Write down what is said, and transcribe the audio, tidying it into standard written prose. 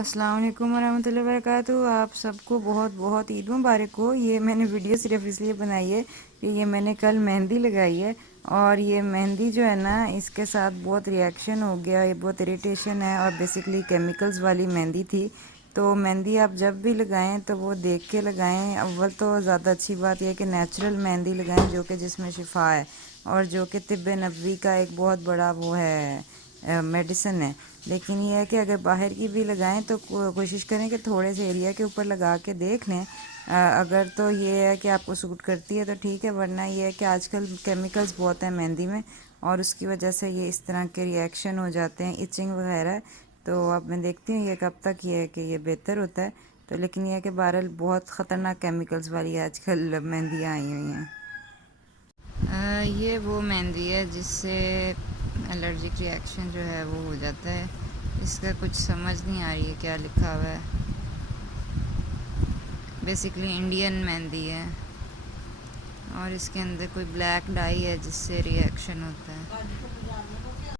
अस्सलाम वालेकुम वरहमतुल्लाहि वबरकातुहू। आप सबको बहुत बहुत ईद मुबारक हो। ये मैंने वीडियो सिर्फ इसलिए बनाई है कि ये मैंने कल मेहंदी लगाई है और ये मेहंदी जो है ना इसके साथ बहुत रिएक्शन हो गया, ये बहुत इरिटेशन है और बेसिकली केमिकल्स वाली मेहंदी थी। तो मेहंदी आप जब भी लगाएं तो वो देख के लगाएं। अव्वल तो ज़्यादा अच्छी बात यह है कि नेचुरल मेहंदी लगाएं जो कि जिसमें शिफा है और जो कि तिब्ब नबवी का एक बहुत बड़ा वो है, मेडिसिन है। लेकिन ये है कि अगर बाहर की भी लगाएं तो कोशिश करें कि थोड़े से एरिया के ऊपर लगा के देख लें। अगर तो ये है कि आपको सूट करती है तो ठीक है, वरना ये है कि आजकल केमिकल्स बहुत हैं मेहंदी में और उसकी वजह से ये इस तरह के रिएक्शन हो जाते हैं, इचिंग वगैरह। तो अब मैं देखती हूँ ये कब तक ये है कि ये बेहतर होता है। तो लेकिन यह है कि बहरहाल बहुत ख़तरनाक केमिकल्स वाली आजकल मेहंदियाँ आई हुई हैं। ये वो मेहंदी है जिससे एलर्जिक रिएक्शन जो है वो हो जाता है। इसका कुछ समझ नहीं आ रही है क्या लिखा हुआ है। बेसिकली इंडियन मेहंदी है और इसके अंदर कोई ब्लैक डाई है जिससे रिएक्शन होता है।